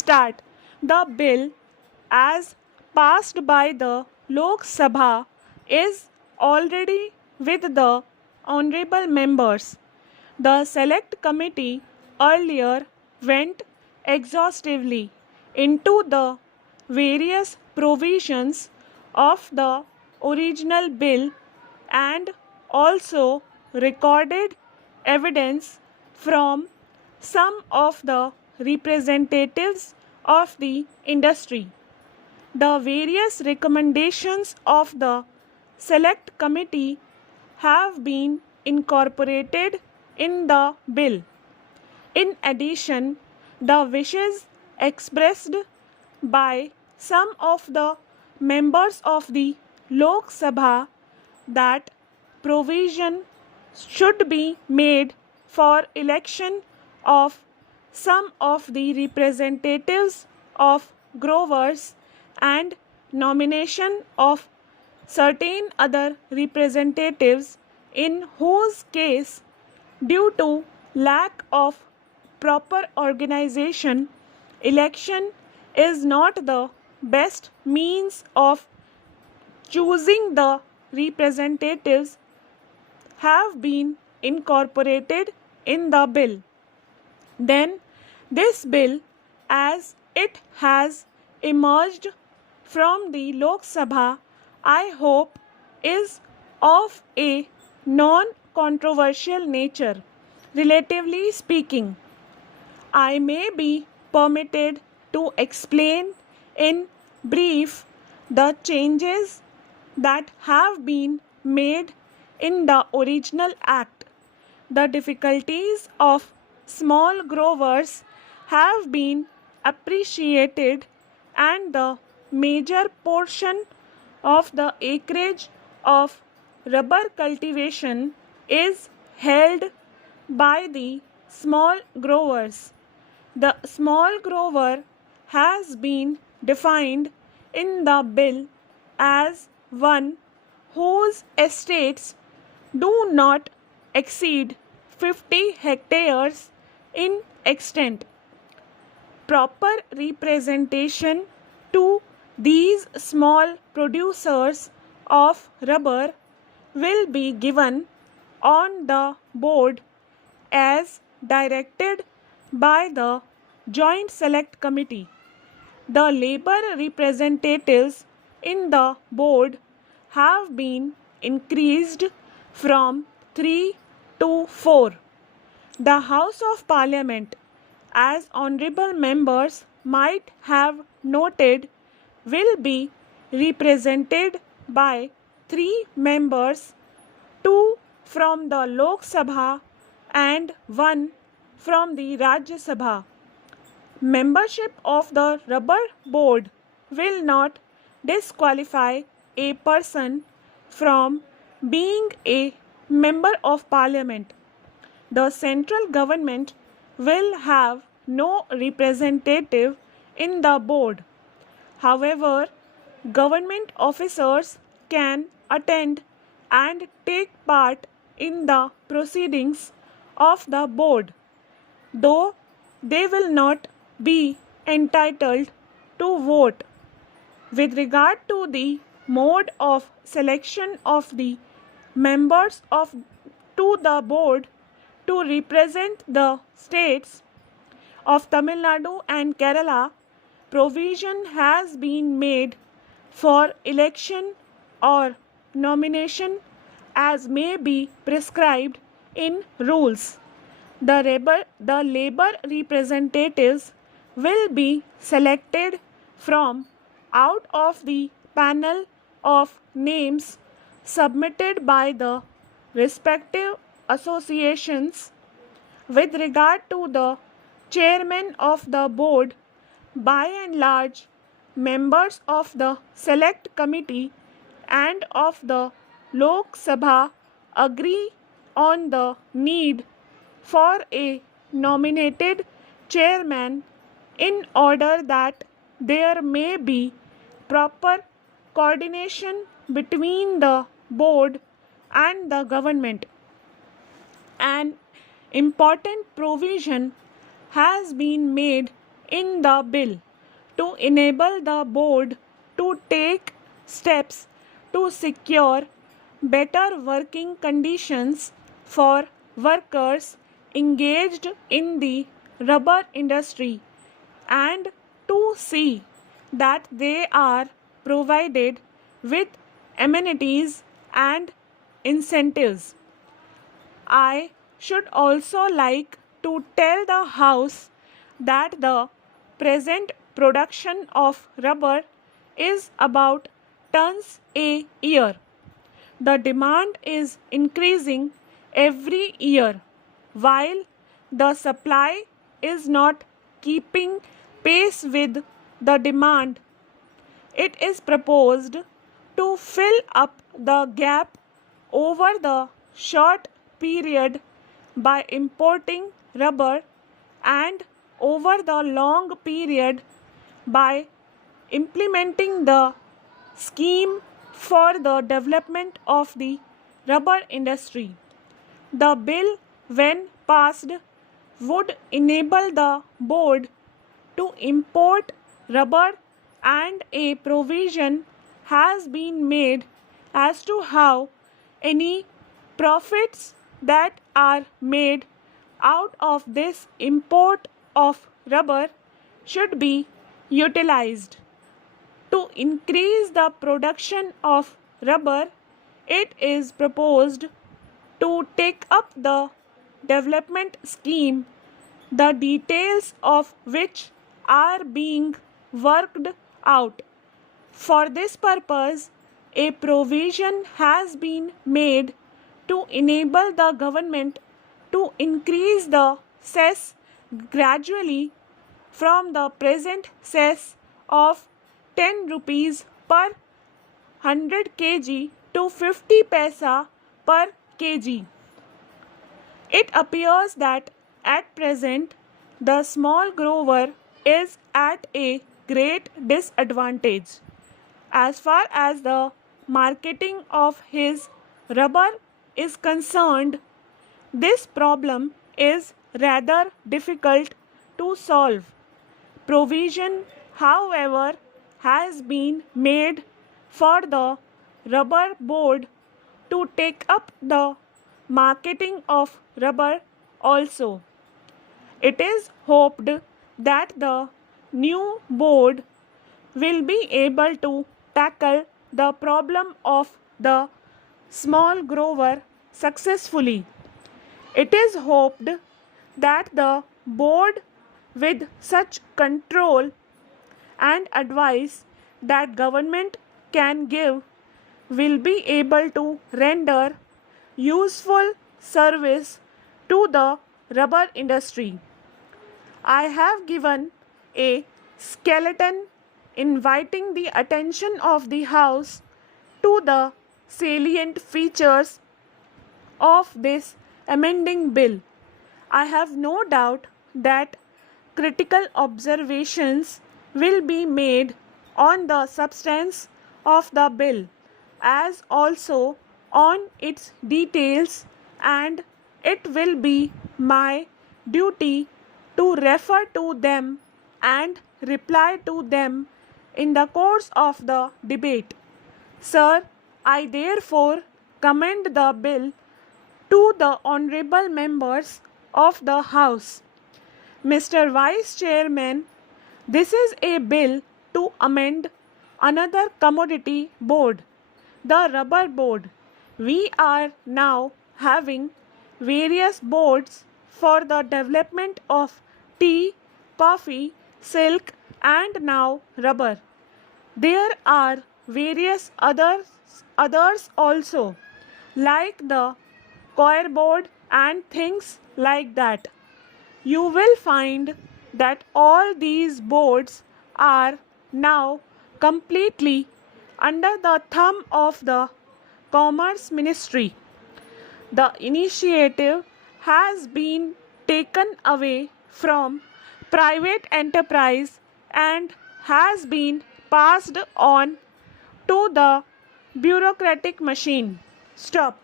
start. The bill as passed by the Lok Sabha is already with the honorable members. The select committee earlier went exhaustively into the various provisions of the original bill and also recorded evidence from some of the representatives of the industry. The various recommendations of the select committee have been incorporated in the bill. In addition, the wishes expressed by some of the members of the Lok Sabha that provision should be made for election of some of the representatives of growers and nomination of certain other representatives in whose case, due to lack of proper organization, election is not the best means of choosing the representatives, have been incorporated in the bill. Then this bill, as it has emerged from the Lok Sabha, I hope is of a non-controversial nature. Relatively speaking, I may be permitted to explain in brief the changes that have been made in the original act. The difficulties of small growers have been appreciated, and the major portion of the acreage of rubber cultivation is held by the small growers. The small grower has been defined in the bill as one whose estates do not exceed 50 hectares in extent. Proper representation to these small producers of rubber will be given on the board as directed by the Joint Select Committee. The labor representatives in the board have been increased from 3 to 4. The House of Parliament, as honorable members might have noted, will be represented by 3 members, 2 from the Lok Sabha and 1 from the Rajya Sabha. Membership of the rubber board will not disqualify a person from being a member of parliament. The central government will have no representative in the board. However, government officers can attend and take part in the proceedings of the board, though they will not be entitled to vote. With regard to the mode of selection of the members to the board to represent the states of Tamil Nadu and Kerala, provision has been made for election or nomination as may be prescribed in rules. The labor representatives will be selected from out of the panel of names submitted by the respective associations. With regard to the chairman of the board, by and large, members of the select committee and of the Lok Sabha agree on the need for a nominated chairman in order that there may be proper coordination between the board and the government. An important provision has been made in the bill to enable the board to take steps to secure better working conditions for workers engaged in the rubber industry and to see that they are provided with amenities and incentives. I should also like to tell the House that the present production of rubber is about tons a year. The demand is increasing every year, while the supply is not keeping pace with the demand. It is proposed to fill up the gap over the short period by importing rubber and over the long period by implementing the scheme for the development of the rubber industry. The bill, when passed, would enable the board to import rubber, and a provision has been made as to how any profits that are made out of this import of rubber should be utilized. To increase the production of rubber, it is proposed to take up the development scheme, the details of which are being worked out. For this purpose, a provision has been made to enable the government to increase the cess gradually from the present cess of 10 rupees per 100 kg to 50 paisa per kg. It appears that at present the small grower is at a great disadvantage as far as the marketing of his rubber is concerned. This problem is rather difficult to solve. Provision, however, has been made for the rubber board to take up the marketing of rubber also. It is hoped that the new board will be able to tackle the problem of the small grower successfully. It is hoped that the board, with such control and advice that government can give, will be able to render useful service to the rubber industry. I have given a skeleton inviting the attention of the House to the salient features of this amending bill. I have no doubt that critical observations will be made on the substance of the bill as also on its details, and it will be my duty to refer to them and reply to them in the course of the debate. Sir, I therefore commend the bill to the honorable members of the House. Mr. Vice Chairman, this is a bill to amend another commodity board, the rubber board. We are now having various boards for the development of tea, coffee, silk, and now rubber. There are various others also, like the coir board and things like that. You will find that all these boards are now completely under the thumb of the Commerce Ministry. The initiative has been taken away from private enterprise and has been passed on to the bureaucratic machine. Stop.